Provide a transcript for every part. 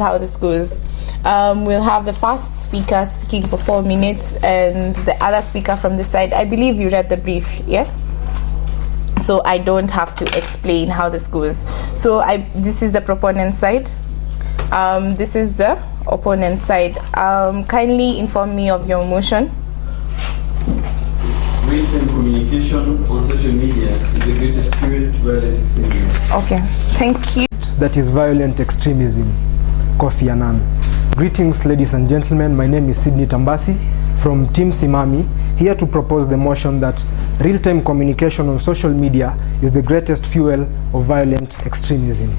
How this goes. We'll have the first speaker speaking for 4 minutes and the other speaker from this side. I believe you read the brief, yes? So I don't have to explain how this goes. So this is the proponent side. This is the opponent side. Kindly inform me of your motion. Real-time communication on social media is the greatest fuel to violent extremism. Okay, thank you. That is violent extremism. Kofi Annan. Greetings, ladies and gentlemen. My name is Sydney Tambasi from Team Simami, here to propose the motion that real-time communication on social media is the greatest fuel of violent extremism.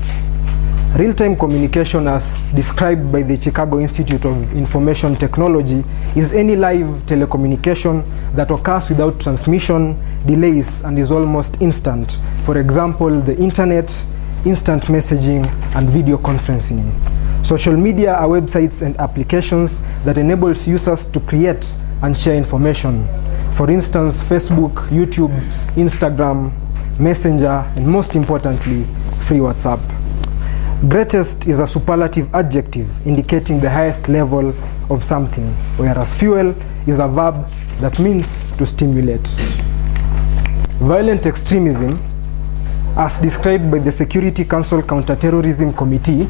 Real-time communication, as described by the Chicago Institute of Information Technology, is any live telecommunication that occurs without transmission, delays, and is almost instant. For example, the internet, instant messaging, and video conferencing. Social media are websites and applications that enables users to create and share information. For instance, Facebook, YouTube, Instagram, Messenger, and most importantly, free WhatsApp. Greatest is a superlative adjective indicating the highest level of something, whereas fuel is a verb that means to stimulate. Violent extremism, as described by the Security Council Counterterrorism Committee,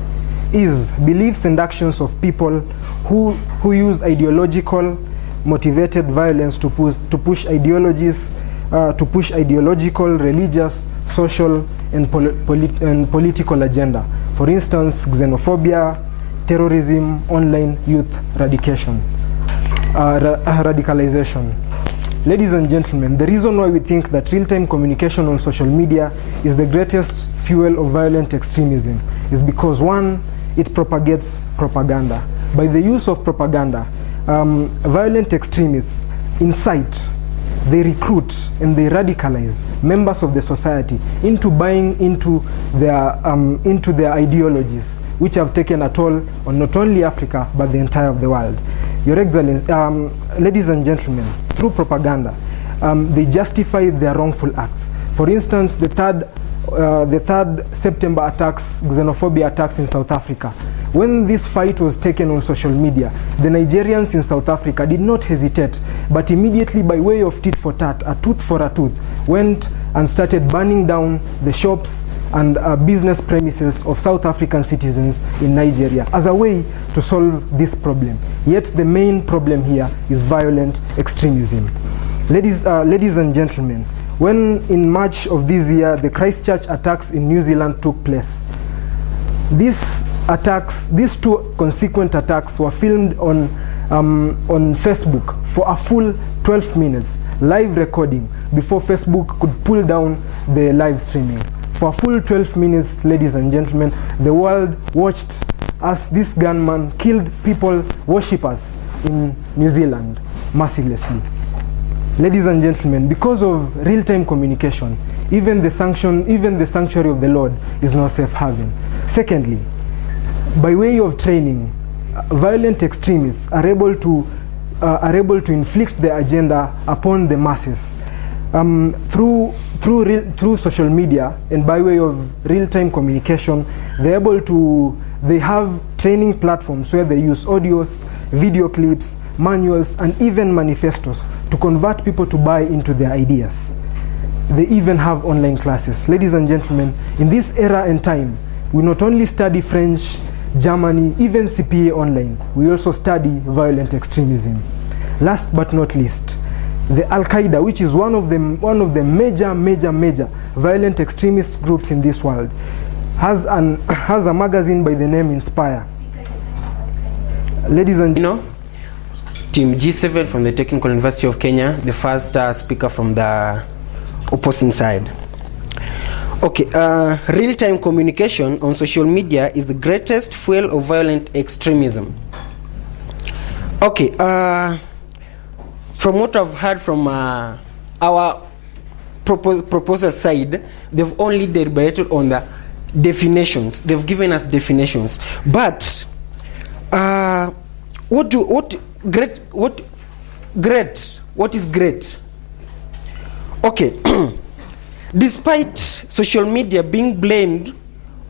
is beliefs and actions of people who use ideological motivated violence to push ideologies, to push ideological, religious, social, and political agenda. For instance, xenophobia, terrorism, online youth radicalization. Ladies and gentlemen, the reason why we think that real-time communication on social media is the greatest fuel of violent extremism is because, one, it propagates propaganda. By the use of propaganda, violent extremists incite, they recruit, and they radicalize members of the society into buying into their ideologies, which have taken a toll on not only Africa, but the entire of the world. Your Excellency, ladies and gentlemen, through propaganda, they justify their wrongful acts. For instance, the third September attacks, xenophobia attacks in South Africa. When this fight was taken on social media, the Nigerians in South Africa did not hesitate, but immediately, by way of tit for tat, a tooth for a tooth, went and started burning down the shops and business premises of South African citizens in Nigeria as a way to solve this problem. Yet the main problem here is violent extremism. Ladies and gentlemen, when in March of this year the Christchurch attacks in New Zealand took place, these two consequent attacks were filmed on Facebook for a full 12 minutes, live recording, before Facebook could pull down the live streaming. For a full 12 minutes, ladies and gentlemen, the world watched as this gunman killed people, worshippers in New Zealand, mercilessly. Ladies and gentlemen, because of real-time communication, even the sanctuary of the Lord is not safe haven. Secondly, by way of training, violent extremists are able to inflict their agenda upon the masses through social media, and by way of real-time communication, they have training platforms where they use audios, video clips, manuals, and even manifestos to convert people to buy into their ideas. They even have online classes. Ladies and gentlemen, in this era and time, we not only study French, Germany, even CPA online, we also study violent extremism. Last but not least, the Al-Qaeda, which is one of the major violent extremist groups in this world, has a magazine by the name Inspire. Ladies and Team G7 from the Technical University of Kenya, the first speaker from the opposing side. Okay, real-time communication on social media is the greatest fuel of violent extremism. Okay, from what I've heard from our proposer side, they've only deliberated on the definitions. They've given us definitions. But what is great? Okay. Despite social media being blamed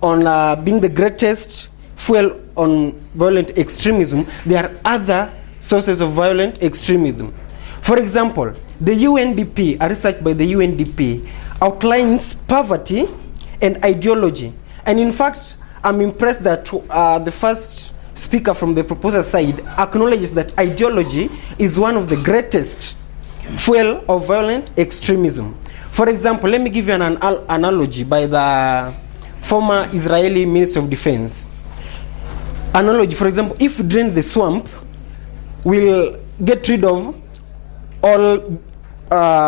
on being the greatest fuel on violent extremism, there are other sources of violent extremism. For example, the UNDP, a research by the UNDP, outlines poverty and ideology. And in fact, I'm impressed that the first speaker from the proposer side acknowledges that ideology is one of the greatest fuel of violent extremism. For example, let me give you an analogy by the former Israeli Minister of Defense. Analogy, for example, if we drain the swamp, we'll get rid of all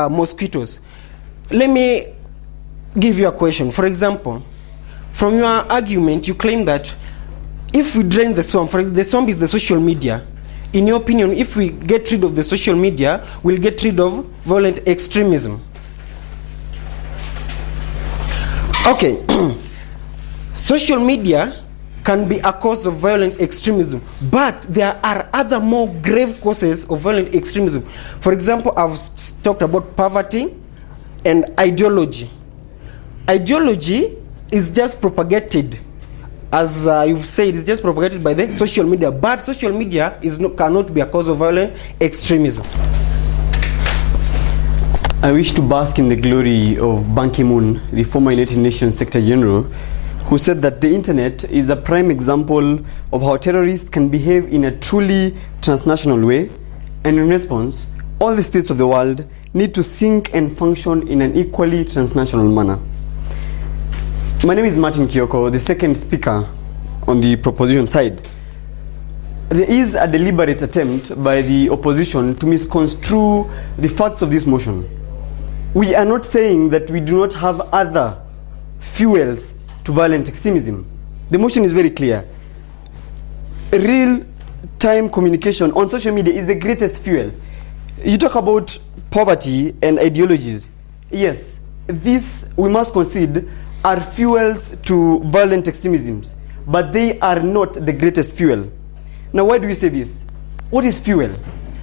mosquitoes. Let me give you a question. For example, from your argument, you claim that if we drain the swamp, for example, the swamp is the social media. In your opinion, if we get rid of the social media, we'll get rid of violent extremism. Okay. Social media can be a cause of violent extremism, but there are other more grave causes of violent extremism. For example, I've talked about poverty and ideology. Ideology is just propagated, as you've said, it's just propagated by the social media, but social media cannot be a cause of violent extremism. I wish to bask in the glory of Ban Ki-moon, the former United Nations Secretary General, who said that the internet is a prime example of how terrorists can behave in a truly transnational way, and in response, all the states of the world need to think and function in an equally transnational manner. My name is Martin Kioko, the second speaker on the proposition side. There is a deliberate attempt by the opposition to misconstrue the facts of this motion. We are not saying that we do not have other fuels to violent extremism. The motion is very clear. Real-time communication on social media is the greatest fuel. You talk about poverty and ideologies. Yes, these, we must concede, are fuels to violent extremisms, but they are not the greatest fuel. Now, why do we say this? What is fuel?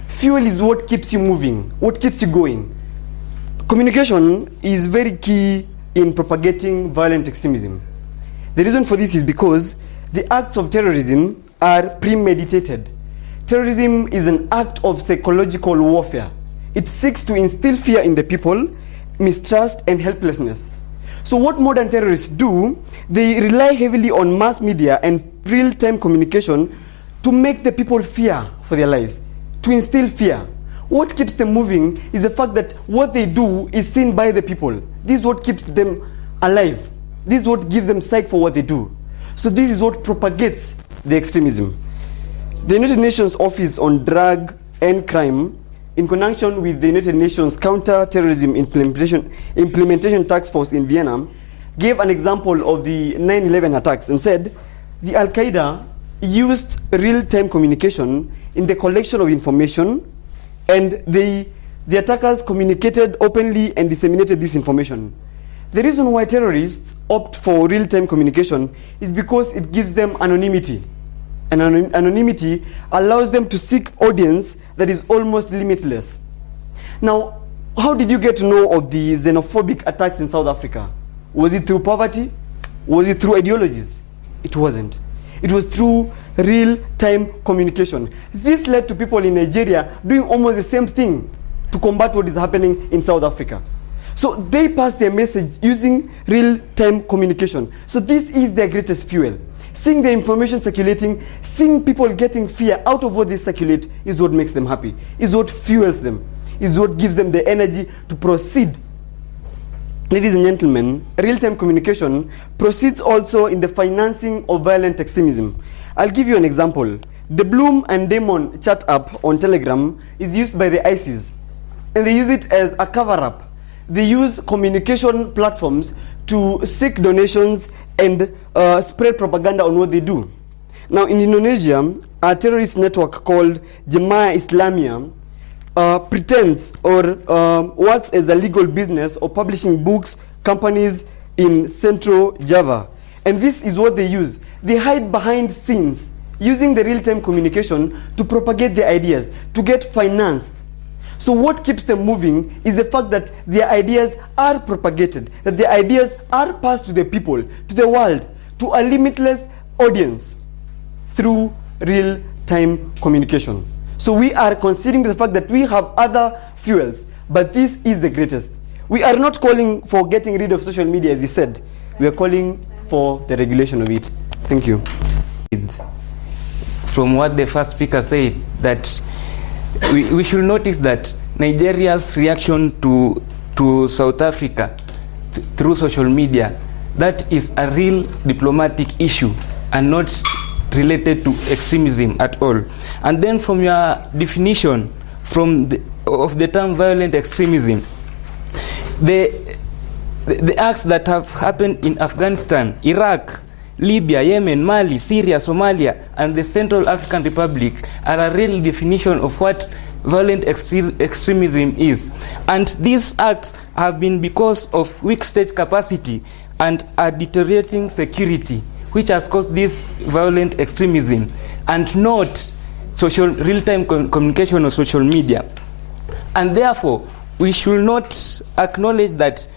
Fuel is what keeps you moving, what keeps you going. Communication is very key in propagating violent extremism. The reason for this is because the acts of terrorism are premeditated. Terrorism is an act of psychological warfare. It seeks to instill fear in the people, mistrust, and helplessness. So what modern terrorists do, they rely heavily on mass media and real-time communication to make the people fear for their lives, to instill fear. What keeps them moving is the fact that what they do is seen by the people. This is what keeps them alive. This is what gives them psych for what they do. So this is what propagates the extremism. The United Nations Office on Drug and Crime, in conjunction with the United Nations Counter-Terrorism Implementation Task Force in Vienna, gave an example of the 9/11 attacks and said the Al-Qaeda used real-time communication in the collection of information, and the attackers communicated openly and disseminated this information. The reason why terrorists opt for real-time communication is because it gives them anonymity. And anonymity allows them to seek audience that is almost limitless. Now, how did you get to know of the xenophobic attacks in South Africa? Was it through poverty? Was it through ideologies? It wasn't. It was through real-time communication. This led to people in Nigeria doing almost the same thing to combat what is happening in South Africa. So they pass their message using real-time communication. So this is their greatest fuel. Seeing the information circulating, seeing people getting fear out of what they circulate is what makes them happy, is what fuels them, is what gives them the energy to proceed. Ladies and gentlemen, real-time communication proceeds also in the financing of violent extremism. I'll give you an example. The Bloom and Damon chat app on Telegram is used by the ISIS, and they use it as a cover-up. They use communication platforms to seek donations and spread propaganda on what they do. Now, in Indonesia, a terrorist network called Jemaah Islamiyah pretends or works as a legal business of publishing books, companies in Central Java. And this is what they use. They hide behind scenes, using the real-time communication to propagate their ideas, to get financed. So what keeps them moving is the fact that their ideas are propagated, that their ideas are passed to the people, to the world, to a limitless audience. through real-time communication. So we are considering the fact that we have other fuels, but this is the greatest. We are not calling for getting rid of social media, as he said. We are calling for the regulation of it. Thank you. From what the first speaker said, that we should notice that Nigeria's reaction to South Africa through social media, that is a real diplomatic issue and not related to extremism at all. And then from your definition of the term violent extremism, the acts that have happened in Afghanistan, Iraq, Libya, Yemen, Mali, Syria, Somalia, and the Central African Republic are a real definition of what violent extremism is. And these acts have been because of weak state capacity and a deteriorating security, which has caused this violent extremism, and not real-time communication on social media. And therefore, we should not acknowledge that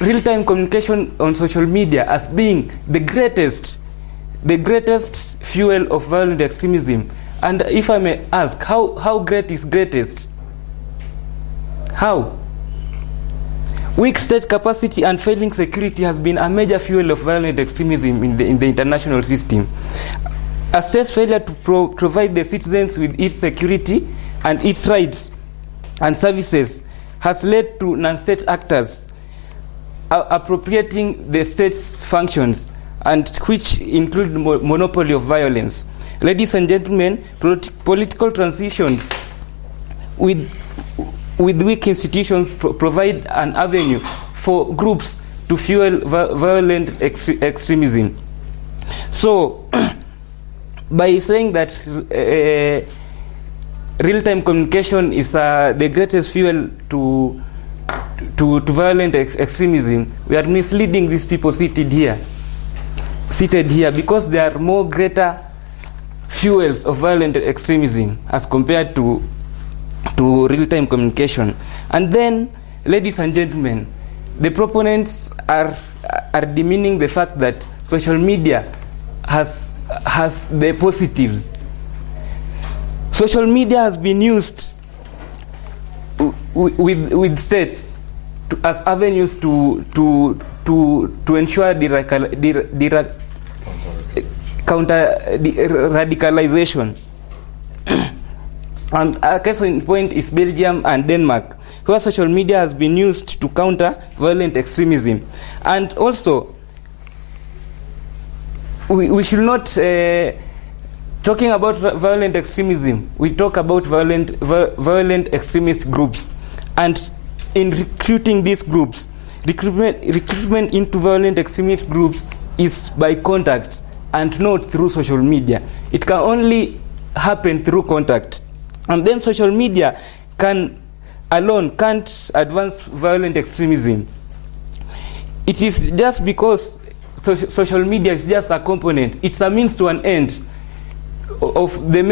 real-time communication on social media as being the greatest fuel of violent extremism. And if I may ask, how great is greatest? How? Weak state capacity and failing security has been a major fuel of violent extremism in the international system. A state's failure to provide the citizens with its security and its rights and services has led to non-state actors appropriating the state's functions, and which include monopoly of violence. Ladies and gentlemen, political transitions with weak institutions provide an avenue for groups to fuel violent extremism. So, by saying that real-time communication is the greatest fuel to violent extremism, we are misleading these people seated here, because there are more greater fuels of violent extremism as compared to real-time communication. And then, ladies and gentlemen, the proponents are demeaning the fact that social media has the positives. Social media has been used with states as avenues to ensure counter-radicalization. And a case in point is Belgium and Denmark, where social media has been used to counter violent extremism. And also, we should not, talking about violent extremism, we talk about violent extremist groups. And in recruiting these groups, recruitment into violent extremist groups is by contact and not through social media. It can only happen through contact. And then social media can't advance violent extremism. It is just because social media is just a component. It's a means to an end of the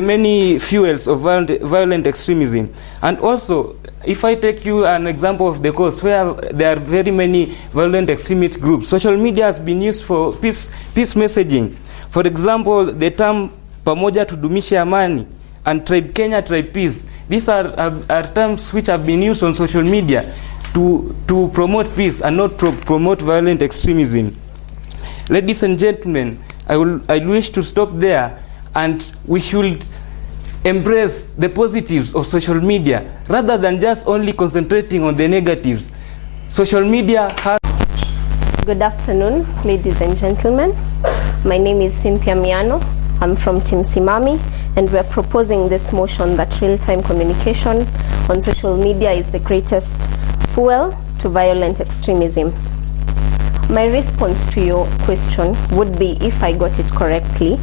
many fuels of violent extremism. And also, if I take you an example of the coast where there are very many violent extremist groups, social media has been used for peace messaging. For example, the term Pamoja Tudumishe Amani and Tribe Kenya, Tribe Peace. These are terms which have been used on social media to promote peace and not promote violent extremism. Ladies and gentlemen, I wish to stop there, and we should embrace the positives of social media rather than just only concentrating on the negatives. Social media has... Good afternoon, ladies and gentlemen. My name is Cynthia Miano. I'm from Team Simami, and we're proposing this motion that real-time communication on social media is the greatest fuel to violent extremism. My response to your question would be, if I got it correctly,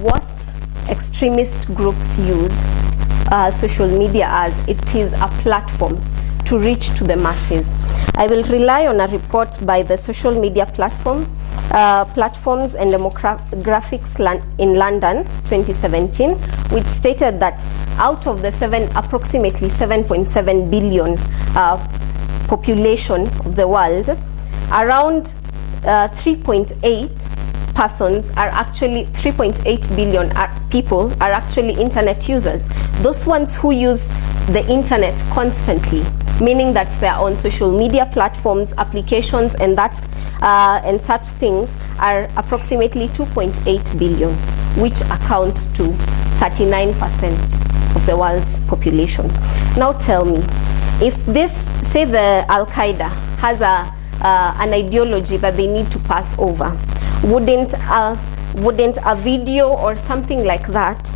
what extremist groups use social media as? It is a platform to reach to the masses. I will rely on a report by the social media platforms and demographics in London 2017, which stated that out of the approximately 7.7 billion population of the world, around 3.8 persons are actually 3.8 billion people are actually internet users. Those ones who use the internet constantly, meaning that they are on social media platforms, applications, and such things, are approximately 2.8 billion, which accounts to 39% of the world's population. Now tell me, if this, say the Al-Qaeda has an ideology that they need to pass over, wouldn't a video or something like that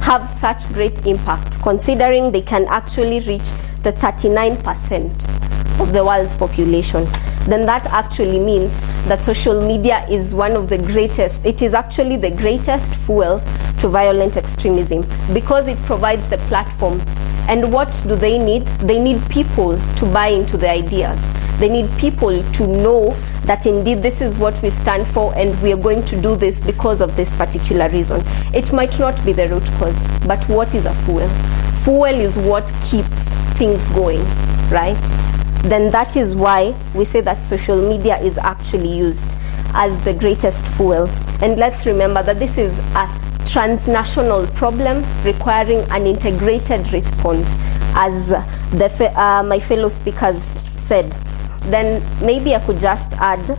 have such great impact, considering they can actually reach the 39% of the world's population? Then that actually means that social media is one of the greatest, it is actually the greatest fuel to violent extremism, because it provides the platform. And what do they need? They need people to buy into the ideas. They need people to know that indeed this is what we stand for, and we are going to do this because of this particular reason. It might not be the root cause, but what is a fuel? Fuel is what keeps things going, right? Then that is why we say that social media is actually used as the greatest fuel. And let's remember that this is a transnational problem requiring an integrated response, as my fellow speakers said. Then maybe I could just add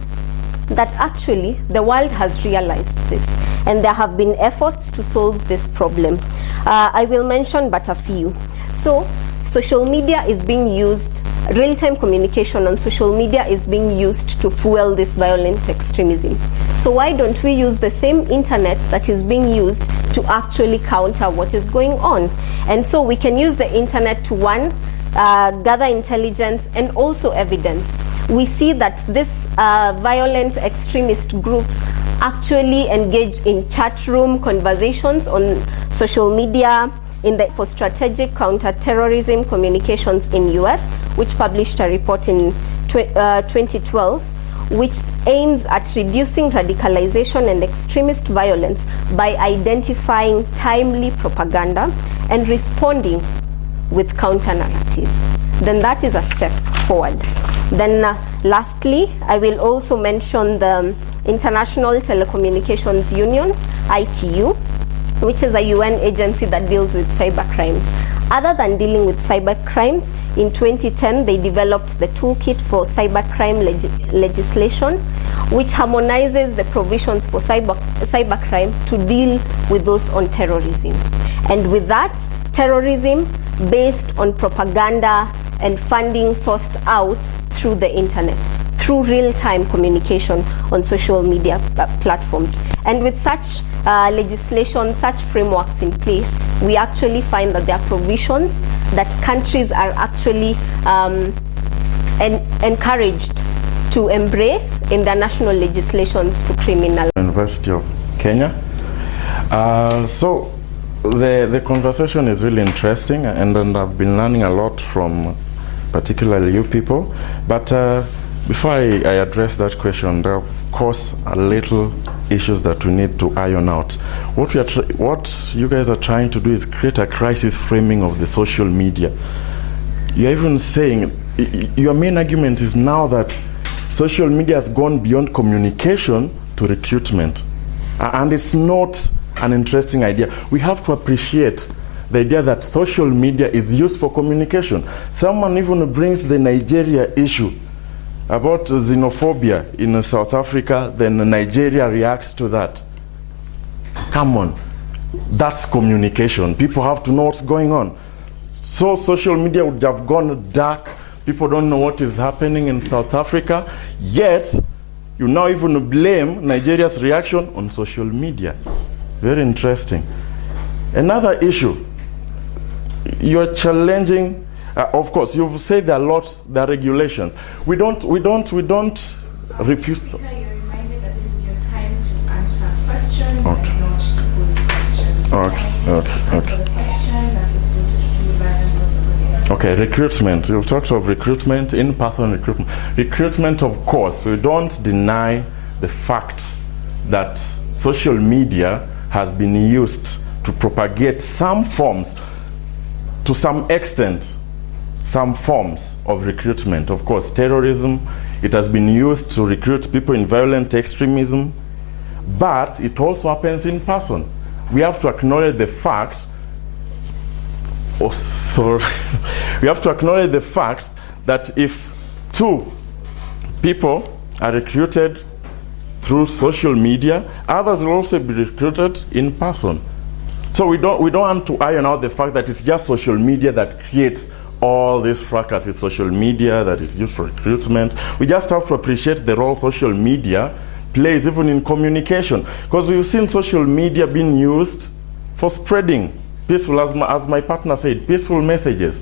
that actually the world has realized this, and there have been efforts to solve this problem. I will mention but a few. So social media is being used, real-time communication on social media is being used to fuel this violent extremism. So why don't we use the same internet that is being used to actually counter what is going on? And so we can use the internet to, one, gather intelligence and also evidence. We see that this violent extremist groups actually engage in chat room conversations on social media for strategic counter-terrorism communications in US, which published a report in 2012, which aims at reducing radicalization and extremist violence by identifying timely propaganda and responding with counter-narratives. Then that is a step forward. Then lastly, I will also mention the International Telecommunications Union, ITU, which is a UN agency that deals with cyber crimes. Other than dealing with cyber crimes, in 2010 they developed the Toolkit for Cybercrime legislation, which harmonizes the provisions for cybercrime to deal with those on terrorism. And with that, terrorism based on propaganda and funding sourced out through the internet, through real-time communication on social media platforms. And with such legislation, such frameworks in place, we actually find that there are provisions that countries are actually encouraged to embrace in their national legislations to criminalize. University of Kenya. So the conversation is really interesting, and I've been learning a lot from particularly you people. But before I address that question, there are of course a little issues that we need to iron out. What you guys are trying to do is create a crisis framing of the social media. You're even saying, your main argument is now that social media has gone beyond communication to recruitment. And it's not an interesting idea. We have to appreciate the idea that social media is used for communication. Someone even brings the Nigeria issue about xenophobia in South Africa, then Nigeria reacts to that. Come on, that's communication. People have to know what's going on. So social media would have gone dark. People don't know what is happening in South Africa, yet you now even blame Nigeria's reaction on social media. Very interesting. Another issue, you're challenging. Of course, you've said there are lots, there are regulations. We don't refuse. You're reminded that this is your time to answer questions and not to pose questions. Okay. Answer the question that was posed to you by another. Okay, recruitment. You've talked of recruitment, in-person recruitment. Recruitment, of course, we don't deny the fact that social media has been used to propagate some forms, to some extent, some forms of recruitment. Of course, terrorism, it has been used to recruit people in violent extremism. but it also happens in person. We have to acknowledge the fact, we have to acknowledge the fact that if two people are recruited through social media, others will also be recruited in person. So we don't want to iron out the fact that it's just social media that creates all this fracas. It's social media that is used for recruitment. We just have to appreciate the role social media plays even in communication, because we've seen social media being used for spreading peaceful, as my partner said, peaceful messages.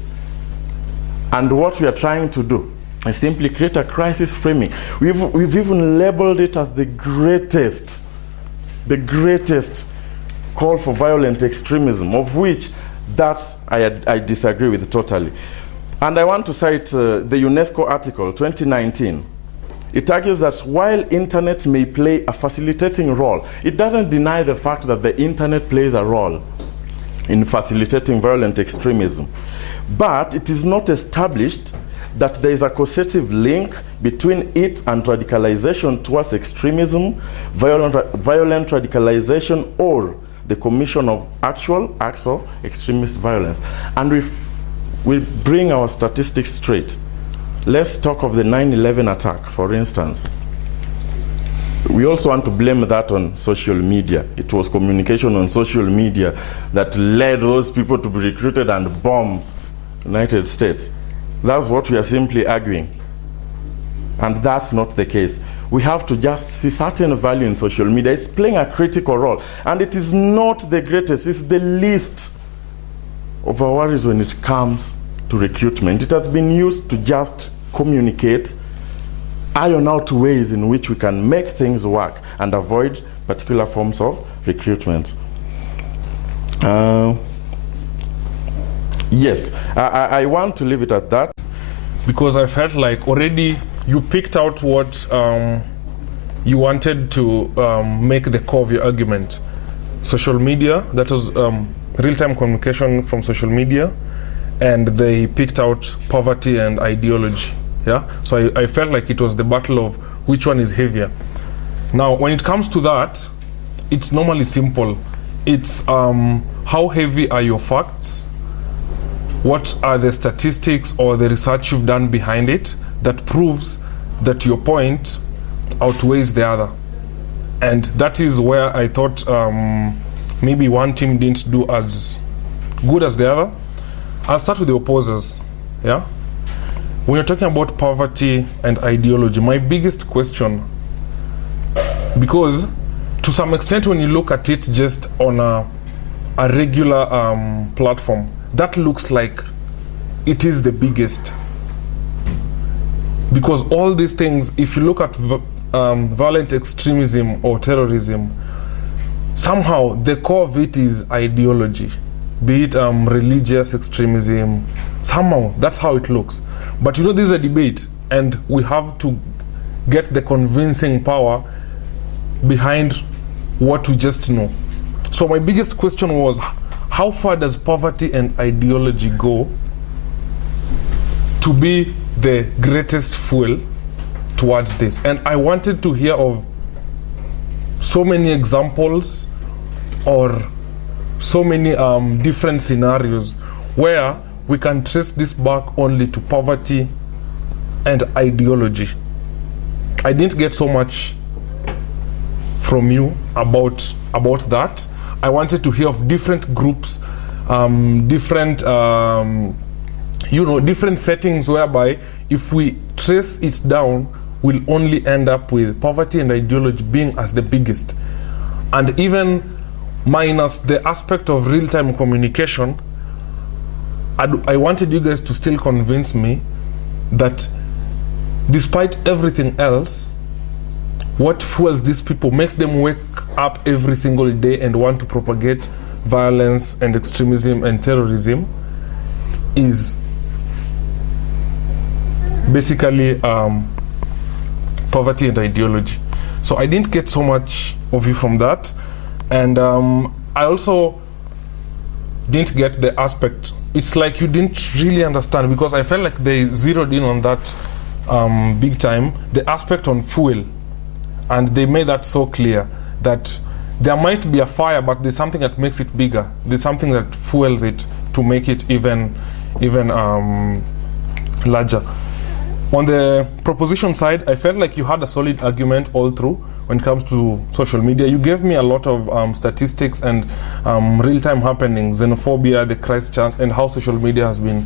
And what we are trying to do is simply create a crisis framing. We've even labeled it as the greatest call for violent extremism, of which that I disagree with totally. And I want to cite the UNESCO article 2019. It argues that while internet may play a facilitating role, it doesn't deny the fact that the internet plays a role in facilitating violent extremism. But it is not established that there is a causative link between it and radicalization towards extremism, violent radicalization, or the commission of actual acts of extremist violence. And we bring our statistics straight. Let's talk of the 9/11 attack, for instance. We also want to blame that on social media. It was communication on social media that led those people to be recruited and bomb the United States. That's what we are simply arguing. And that's not the case. We have to just see certain value in social media. It's playing a critical role. And it is not the greatest, it's the least of our worries when it comes to recruitment. It has been used to just communicate, iron out ways in which we can make things work and avoid particular forms of recruitment. Yes, I want to leave it at that. Because I felt like already you picked out what you wanted to make the core of your argument. Social media, that was real-time communication from social media, and they picked out poverty and ideology. Yeah, so I felt like it was the battle of which one is heavier. Now, when it comes to that, it's normally simple. It's how heavy are your facts? What are the statistics or the research you've done behind it that proves that your point outweighs the other? And that is where I thought maybe one team didn't do as good as the other. I'll start with the opposers. Yeah. When you're talking about poverty and ideology, my biggest question, because to some extent when you look at it just on a regular platform, that looks like it is the biggest. Because all these things, if you look at violent extremism or terrorism, somehow the core of it is ideology, be it religious extremism. Somehow that's how it looks. But you know, this is a debate, and we have to get the convincing power behind what we just know. So my biggest question was, how far does poverty and ideology go to be the greatest fuel towards this? And I wanted to hear of so many examples or so many different scenarios where we can trace this back only to poverty and ideology. I didn't get so much from you about that. I wanted to hear of different groups, different settings whereby if we trace it down, we'll only end up with poverty and ideology being as the biggest. And even minus the aspect of real-time communication, I wanted you guys to still convince me that despite everything else, what fuels these people, makes them wake up every single day and want to propagate violence and extremism and terrorism, is basically poverty and ideology. So I didn't get so much of you from that. And I also didn't get the aspect. It's like you didn't really understand, because I felt like they zeroed in on that big time, the aspect on fuel. And they made that so clear that there might be a fire, but there's something that makes it bigger. There's something that fuels it to make it even larger. On the proposition side, I felt like you had a solid argument all through when it comes to social media. You gave me a lot of statistics and real-time happenings, xenophobia, the Christchurch, and how social media has been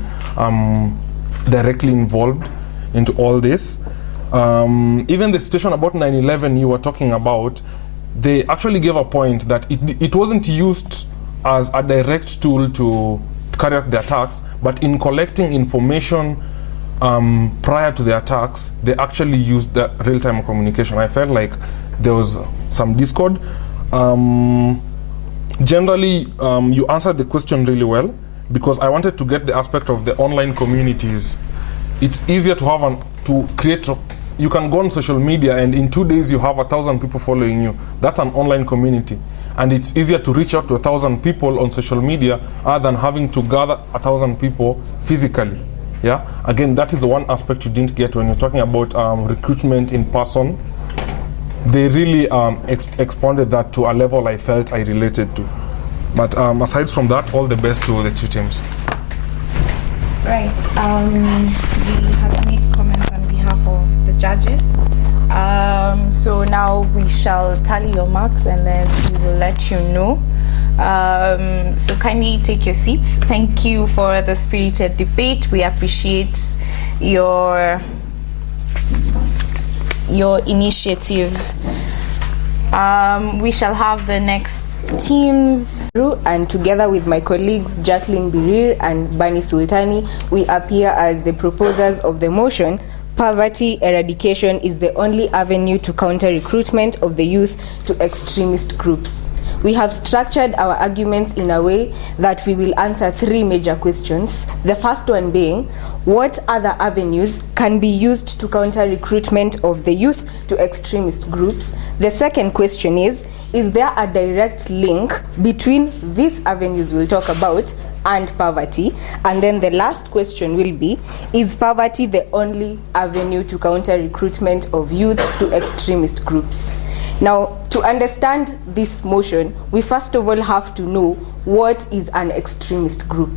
directly involved into all this. Even the situation about 9/11 you were talking about, they actually gave a point that it wasn't used as a direct tool to carry out the attacks, but in collecting information prior to the attacks, they actually used the real-time communication. I felt like there was some discord. Generally, you answered the question really well, because I wanted to get the aspect of the online communities. It's easier to have to create. You can go on social media and in 2 days you have 1,000 people following you. That's an online community. And it's easier to reach out to 1,000 people on social media other than having to gather 1,000 people physically. Yeah. Again, that is the one aspect you didn't get when you're talking about recruitment in person. They really expounded that to a level I felt I related to. But aside from that, all the best to the two teams. Right. We have made comments on behalf of the judges. So now we shall tally your marks and then we will let you know. So kindly take your seats. Thank you for the spirited debate. We appreciate your initiative. We shall have the next teams, and together with my colleagues Jacqueline Birir and Bani Sultani, we appear as the proposers of the motion. Poverty eradication is the only avenue to counter recruitment of the youth to extremist groups. We have structured our arguments in a way that we will answer 3 major questions. The first one being, what other avenues can be used to counter recruitment of the youth to extremist groups? The second question is there a direct link between these avenues we'll talk about and poverty? And then the last question will be, is poverty the only avenue to counter recruitment of youths to extremist groups? Now, to understand this motion, we first of all have to know what is an extremist group.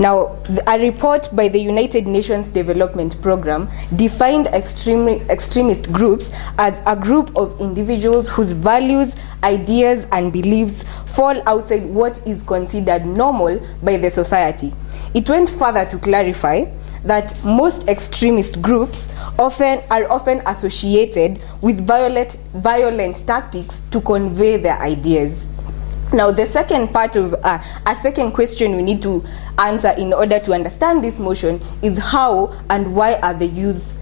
Now, a report by the United Nations Development Programme defined extremist groups as a group of individuals whose values, ideas, and beliefs fall outside what is considered normal by the society. It went further to clarify that most extremist groups are often associated with violent tactics to convey their ideas. Now, the second part of a second question we need to answer in order to understand this motion is how and why are the youths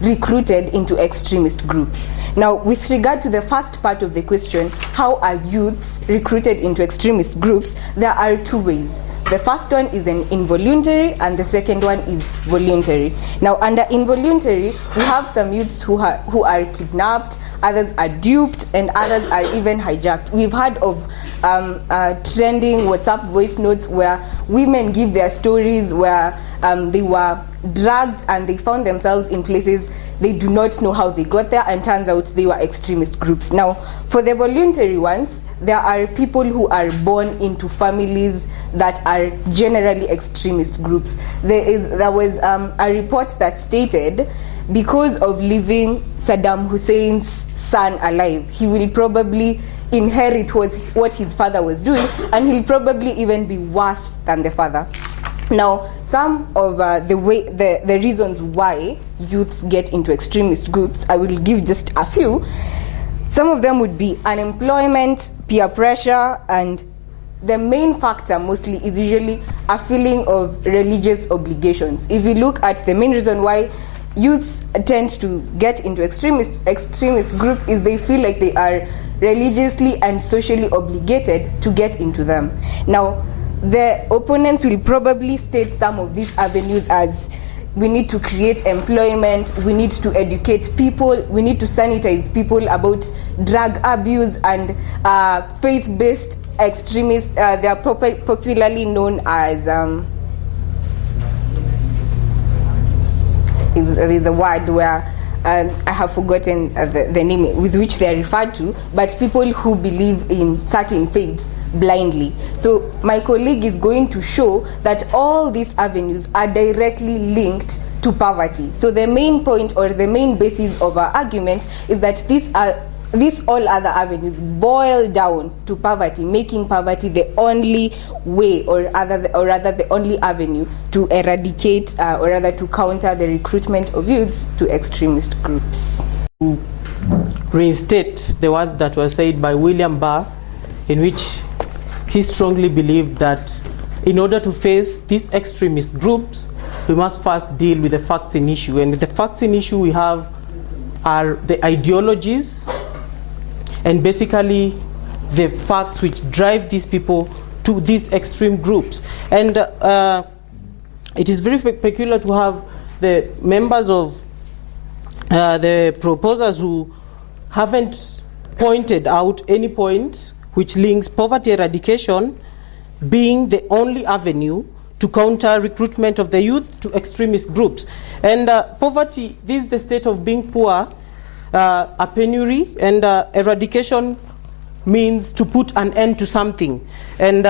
recruited into extremist groups? Now, with regard to the first part of the question, how are youths recruited into extremist groups, there are 2 ways. The first one is an involuntary and the second one is voluntary. Now, under involuntary, we have some youths who are kidnapped, others are duped, and others are even hijacked. We've heard of trending WhatsApp voice notes where women give their stories where they were dragged and they found themselves in places they do not know how they got there, and turns out they were extremist groups. Now, for the voluntary ones, there are people who are born into families that are generally extremist groups. There was a report that stated, because of leaving Saddam Hussein's son alive, he will probably inherit what his father was doing, and he'll probably even be worse than the father. Now, some of the reasons why youths get into extremist groups, I will give just a few. Some of them would be unemployment, peer pressure, and the main factor mostly is usually a feeling of religious obligations. If you look at the main reason why youths tend to get into extremist groups is they feel like they are religiously and socially obligated to get into them. Now, the opponents will probably state some of these avenues as we need to create employment, we need to educate people, we need to sanitize people about drug abuse and faith-based extremists. They are popularly known as there's a word where I have forgotten the name with which they are referred to, but people who believe in certain faiths blindly. So my colleague is going to show that all these avenues are directly linked to poverty. So the main point or the main basis of our argument is that these all other avenues boil down to poverty, making poverty the only way or rather the only avenue to eradicate or rather to counter the recruitment of youths to extremist groups. To reinstate the words that were said by William Barr, in which he strongly believed that in order to face these extremist groups, we must first deal with the facts in issue. And the facts in issue we have are the ideologies and basically the facts which drive these people to these extreme groups. And it is very peculiar to have the members of the proposers who haven't pointed out any point which links poverty eradication being the only avenue to counter recruitment of the youth to extremist groups. And poverty, this is the state of being poor, a penury, and eradication means to put an end to something. And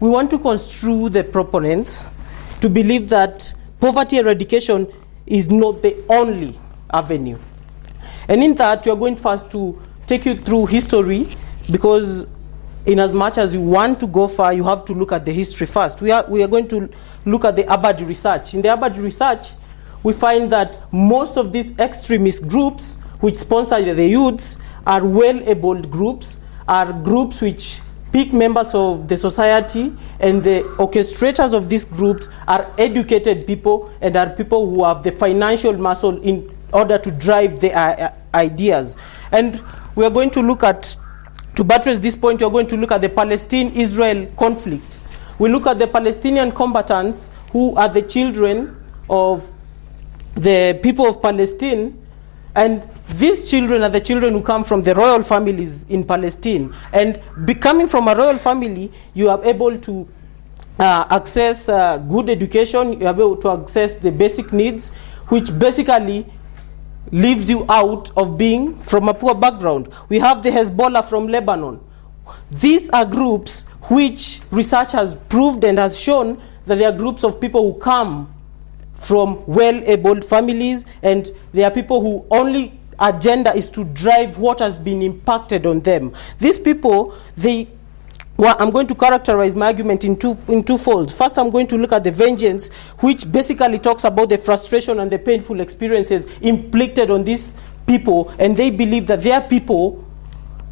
we want to construe the proponents to believe that poverty eradication is not the only avenue. And in that, we are going first to take you through history, because in as much as you want to go far, you have to look at the history first. We are going to look at the Abadi research. In the Abadi research, we find that most of these extremist groups which sponsor the youths are well-abled groups, are groups which pick members of the society, and the orchestrators of these groups are educated people and are people who have the financial muscle in order to drive their ideas. And we are going to look at, to buttress this point, we are going to look at the Palestine-Israel conflict. We look at the Palestinian combatants who are the children of the people of Palestine, and these children are the children who come from the royal families in Palestine. And coming from a royal family, you are able to access good education, you are able to access the basic needs, which basically leaves you out of being from a poor background. We have the Hezbollah from Lebanon. These are groups which research has proved and has shown that they are groups of people who come from well-abled families, and they are people who only agenda is to drive what has been impacted on them. These people, I'm going to characterize my argument in two folds. First, I'm going to look at the vengeance, which basically talks about the frustration and the painful experiences inflicted on these people, and they believe that their people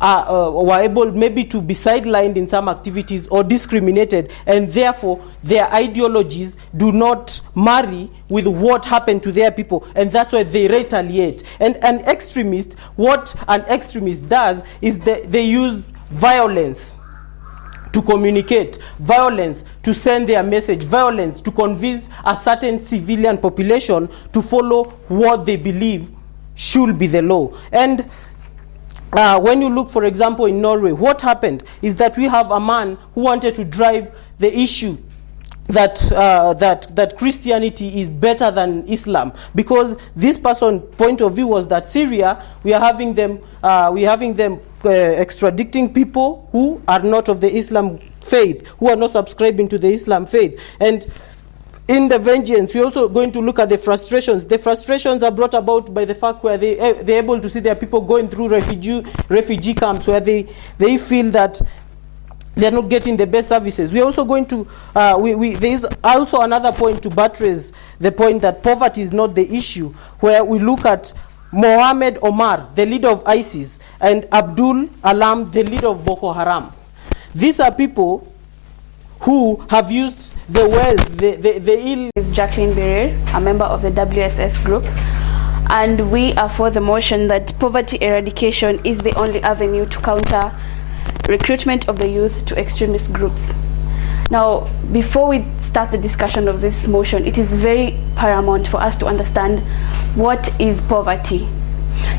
were able maybe to be sidelined in some activities or discriminated, and therefore their ideologies do not marry with what happened to their people, and that's why they retaliate. And an extremist, what an extremist does is they use violence to communicate, violence to send their message, violence to convince a certain civilian population to follow what they believe should be the law. And when you look, for example, in Norway, what happened is that we have a man who wanted to drive the issue that Christianity is better than Islam, because this person's point of view was that Syria, we are having them extraditing people who are not of the Islam faith, who are not subscribing to the Islam faith. And in the vengeance, we're also going to look at the frustrations. The frustrations are brought about by the fact where they're able to see their people going through refugee camps where they feel that they're not getting the best services. We're also going to, there is also another point to buttress the point that poverty is not the issue, where we look at Mohammed Omar, the leader of ISIS, and Abdul Alam, the leader of Boko Haram. These are people who have used the wealth, the ill. Is Jacqueline Berer, a member of the WSS group, and we are for the motion that poverty eradication is the only avenue to counter recruitment of the youth to extremist groups. Now, before we start the discussion of this motion, it is very paramount for us to understand what is poverty.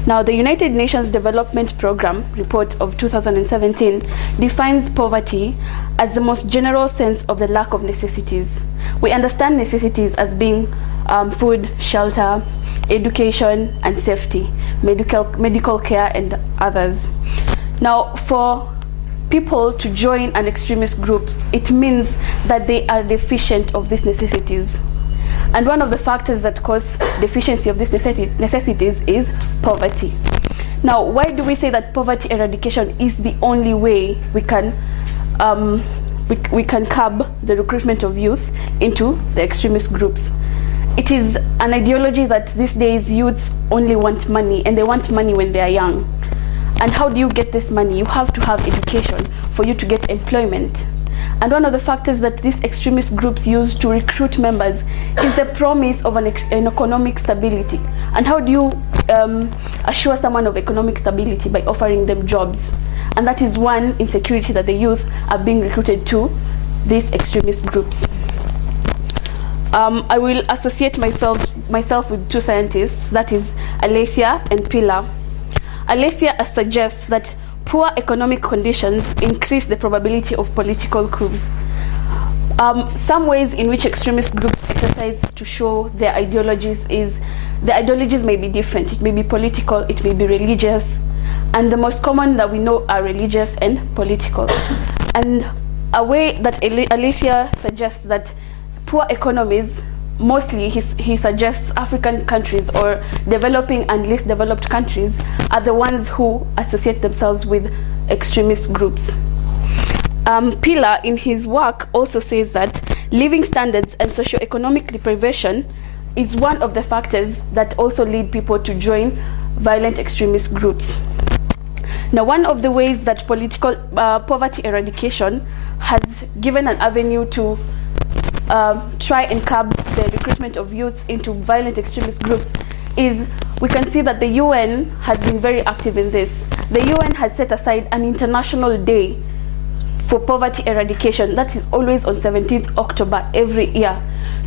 Now, the United Nations Development Programme report of 2017 defines poverty as the most general sense of the lack of necessities. We understand necessities as being food, shelter, education and safety, medical care, and others. Now, for people to join an extremist group, it means that they are deficient of these necessities. And one of the factors that cause deficiency of these necessities is poverty. Now, why do we say that poverty eradication is the only way we can curb the recruitment of youth into the extremist groups? It is an ideology that these days youths only want money, and they want money when they are young. And how do you get this money? You have to have education for you to get employment. And one of the factors that these extremist groups use to recruit members is the promise of an economic stability. And how do you assure someone of economic stability? By offering them jobs. And that is one insecurity that the youth are being recruited to these extremist groups. I will associate myself with two scientists, that is Alessia and Pilar. Alessia suggests that poor economic conditions increase the probability of political coups. Some ways in which extremist groups exercise to show their ideologies is, the ideologies may be different. It may be political, it may be religious, and the most common that we know are religious and political. And a way that Alessia suggests that poor economies, mostly he suggests African countries or developing and least developed countries, are the ones who associate themselves with extremist groups. Pilar, in his work, also says that living standards and socioeconomic deprivation is one of the factors that also lead people to join violent extremist groups. Now, one of the ways that political poverty eradication has given an avenue to try and curb the recruitment of youths into violent extremist groups is, we can see that the UN has been very active in this. The UN has set aside an international day for poverty eradication that is always on 17th October every year,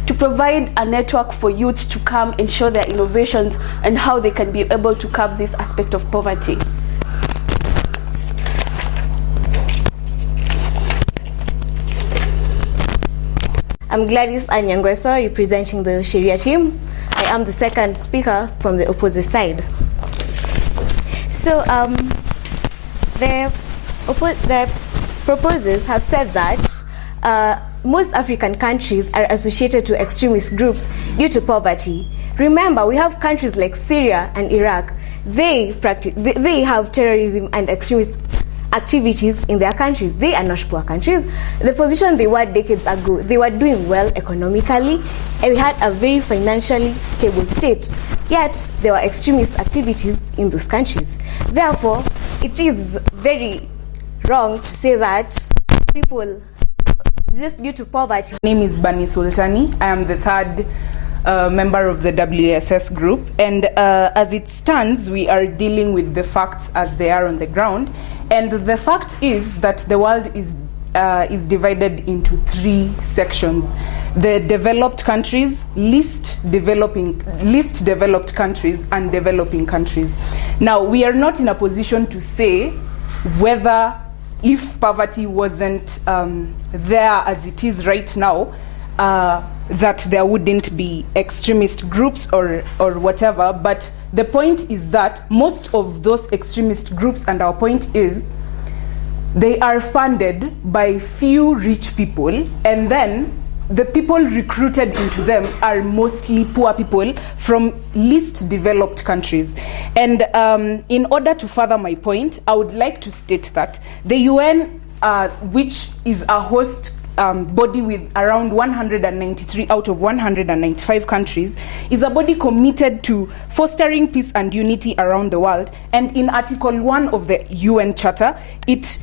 to provide a network for youths to come and show their innovations and how they can be able to curb this aspect of poverty. I'm Gladys Anyangweso, representing the Sharia team. I am the second speaker from the opposite side. So the proposers have said that most African countries are associated to extremist groups due to poverty. Remember, we have countries like Syria and Iraq. They have terrorism and extremist activities in their countries. They are not poor countries. The position they were decades ago, they were doing well economically, and they had a very financially stable state. Yet there were extremist activities in those countries. Therefore, it is very wrong to say that people, just due to poverty. My name is Bani Sultani. I am the third member of the WSS group, and as it stands, we are dealing with the facts as they are on the ground. And the fact is that the world is divided into three sections: the developed countries, least developed countries, and developing countries. Now, we are not in a position to say whether, if poverty wasn't there as it is right now, that there wouldn't be extremist groups or whatever. But the point is that most of those extremist groups, and our point is, they are funded by few rich people, and then the people recruited into them are mostly poor people from least developed countries. And in order to further my point, I would like to state that the UN, which is a host body with around 193 out of 195 countries, is a body committed to fostering peace and unity around the world. And in Article 1 of the UN Charter, it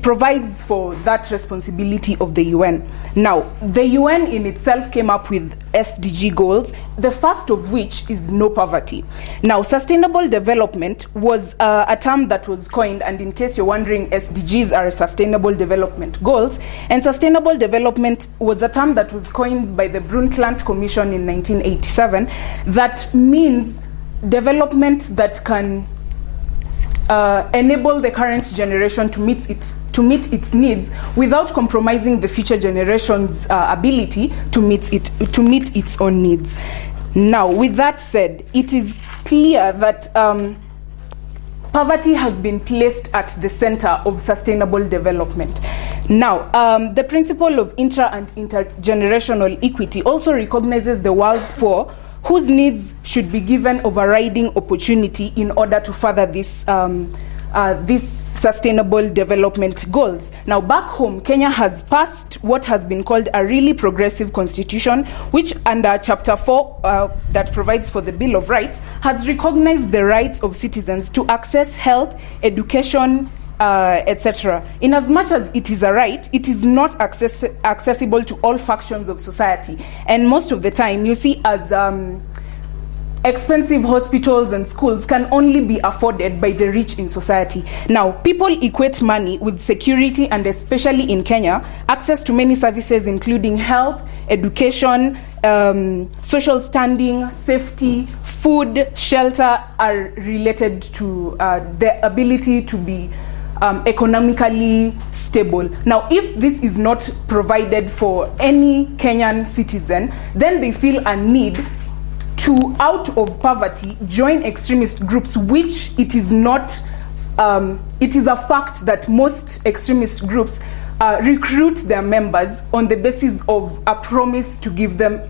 provides for that responsibility of the UN. Now, the UN in itself came up with SDG goals, the first of which is no poverty. Now, sustainable development was a term that was coined, and in case you're wondering, SDGs are sustainable development goals, and sustainable development was a term that was coined by the Brundtland Commission in 1987. That means development that can enable the current generation to meet its needs without compromising the future generation's ability to meet its own needs. Now, with that said, it is clear that poverty has been placed at the center of sustainable development. Now, the principle of intra and intergenerational equity also recognizes the world's poor, whose needs should be given overriding opportunity in order to further these sustainable development goals. Now, back home, Kenya has passed what has been called a really progressive constitution, which under Chapter 4, that provides for the Bill of Rights, has recognized the rights of citizens to access health, education, etc. In as much as it is a right, it is not accessible to all factions of society. And most of the time, you see, as expensive hospitals and schools can only be afforded by the rich in society. Now, people equate money with security, and especially in Kenya, access to many services including health, education, social standing, safety, food, shelter are related to the ability to be economically stable. Now, if this is not provided for any Kenyan citizen, then they feel a need to, out of poverty, join extremist groups, which it is not, it is a fact that most extremist groups recruit their members on the basis of a promise to give them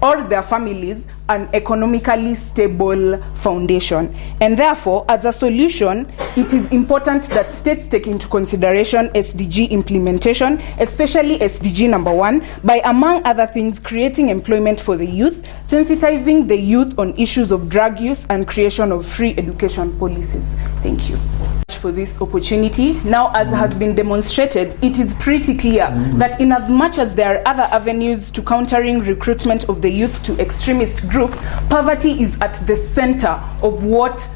or their families an economically stable foundation. And therefore, as a solution, it is important that states take into consideration SDG implementation, especially SDG number 1, by, among other things, creating employment for the youth, sensitizing the youth on issues of drug use, and creation of free education policies. Thank you for this opportunity. Now, as has been demonstrated, it is pretty clear that in as much as there are other avenues to countering recruitment of the youth to extremist groups, poverty is at the center of what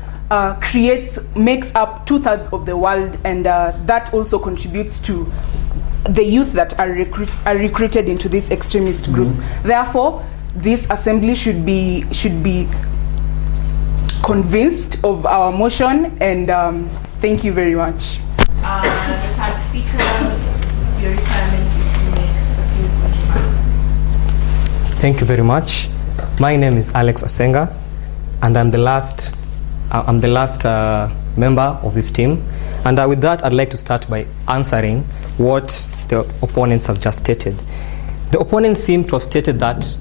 makes up 2/3 of the world, and that also contributes to the youth that are recruited into these extremist groups. Therefore, this assembly should be convinced of our motion, and thank you very much. The third speaker, your requirement is to make a few remarks. Thank you very much. My name is Alex Asenga, and I'm the last member of this team. And with that, I'd like to start by answering what the opponents have just stated. The opponents seem to have stated that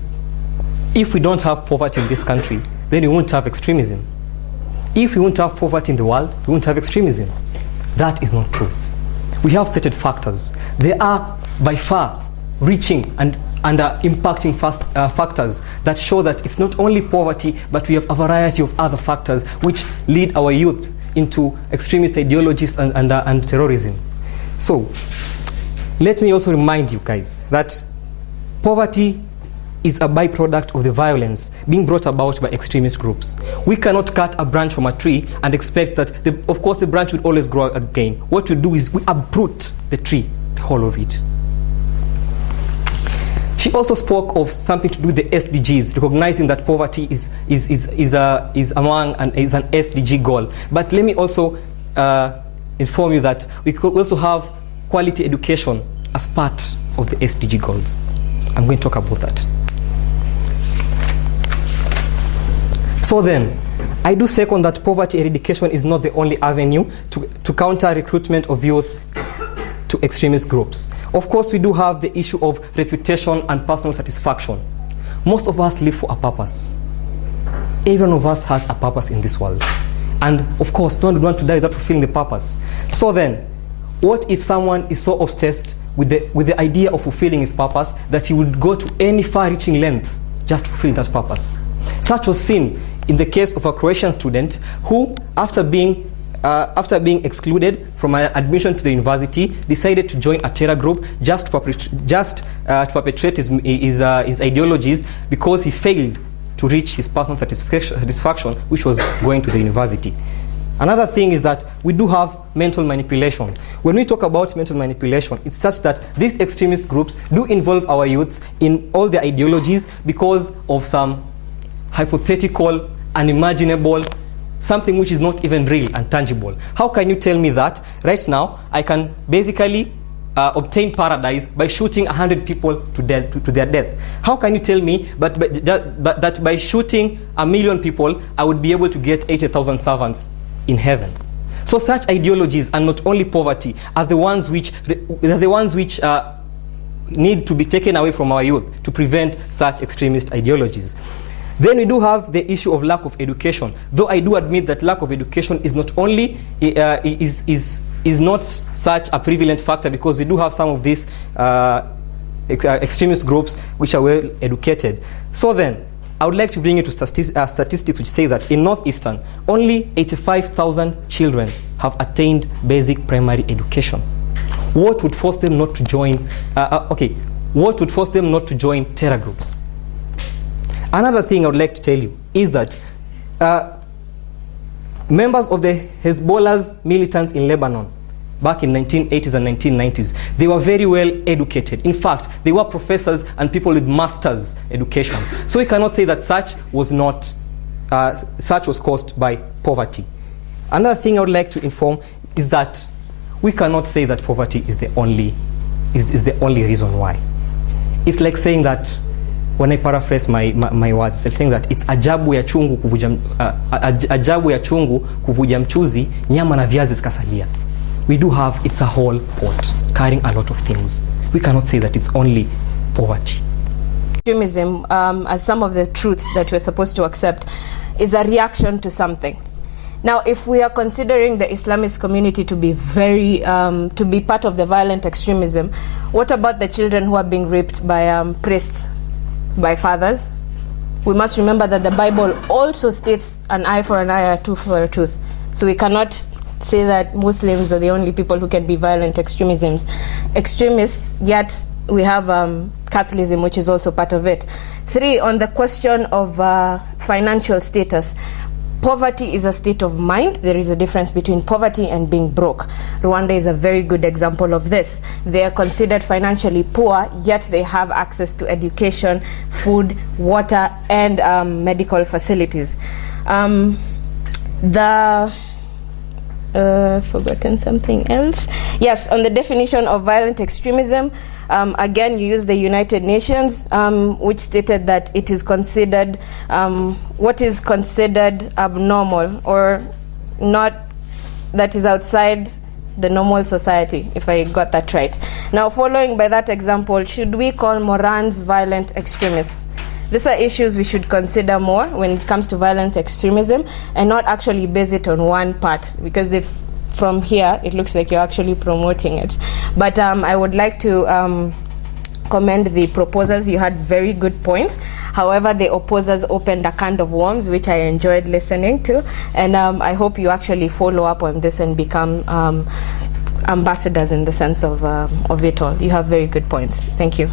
if we don't have poverty in this country, then we won't have extremism. If we won't have poverty in the world, we won't have extremism. That is not true. We have stated factors. They are by far reaching and impacting factors that show that it's not only poverty, but we have a variety of other factors which lead our youth into extremist ideologies and terrorism. So, let me also remind you guys that poverty is a byproduct of the violence being brought about by extremist groups. We cannot cut a branch from a tree and expect that, of course, the branch will always grow again. What we do is we uproot the tree, the whole of it. She also spoke of something to do with the SDGs, recognizing that poverty is among and is an SDG goal. But let me also inform you that we could also have quality education as part of the SDG goals. I'm going to talk about that. So then, I do second that poverty eradication is not the only avenue to counter recruitment of youth to extremist groups. Of course, we do have the issue of reputation and personal satisfaction. Most of us live for a purpose. Every one of us has a purpose in this world. And of course, no one would want to die without fulfilling the purpose. So then, what if someone is so obsessed with the idea of fulfilling his purpose that he would go to any far-reaching lengths just to fulfill that purpose? Such was seen in the case of a Croatian student who, after being excluded from an admission to the university, decided to join a terror group just to perpetrate his ideologies because he failed to reach his personal satisfaction, which was going to the university. Another thing is that we do have mental manipulation. When we talk about mental manipulation, it's such that these extremist groups do involve our youths in all their ideologies because of some hypothetical, unimaginable, something which is not even real and tangible. How can you tell me that right now I can basically obtain paradise by shooting 100 people to their death. How can you tell me that by shooting 1 million people, I would be able to get 80,000 servants in heaven? So such ideologies, and not only poverty, are the ones which need to be taken away from our youth to prevent such extremist ideologies. Then we do have the issue of lack of education. Though I do admit that lack of education is not only is not such a prevalent factor, because we do have some of these extremist groups which are well educated. So then, I would like to bring you to statistics which say that in Northeastern, only 85,000 children have attained basic primary education. What would force them not to join? What would force them not to join terror groups? Another thing I would like to tell you is that members of the Hezbollah's militants in Lebanon back in 1980s and 1990s, they were very well educated. In fact, they were professors and people with master's education. So we cannot say that such was caused by poverty. Another thing I would like to inform is that we cannot say that poverty is the only reason why. It's like saying that, when I paraphrase my words, I think that it's ajabu ya chungu kuvuja mchuzi, nyama na viazi zikasalia. We do have, it's a whole pot carrying a lot of things. We cannot say that it's only poverty. Extremism, as some of the truths that we're supposed to accept, is a reaction to something. Now, if we are considering the Islamist community to be to be part of the violent extremism, what about the children who are being raped by priests, by fathers? We must remember that the Bible also states an eye for an eye, a tooth for a tooth. So we cannot say that Muslims are the only people who can be violent extremists, yet we have Catholicism, which is also part of it. 3, on the question of financial status. Poverty is a state of mind. There is a difference between poverty and being broke. Rwanda is a very good example of this. They are considered financially poor, yet they have access to education, food, water, and medical facilities. Forgotten something else. Yes, on the definition of violent extremism, again, you use the United Nations, which stated that it is considered, what is considered abnormal or not, that is outside the normal society, if I got that right. Now, following by that example, should we call Morans violent extremists? These are issues we should consider more when it comes to violent extremism, and not actually base it on one part, because if from here it looks like you're actually promoting it. But I would like to commend the proposers. You had very good points. However, the opposers opened a can of worms, which I enjoyed listening to, and I hope you actually follow up on this and become ambassadors in the sense of it all. You have very good points. Thank you.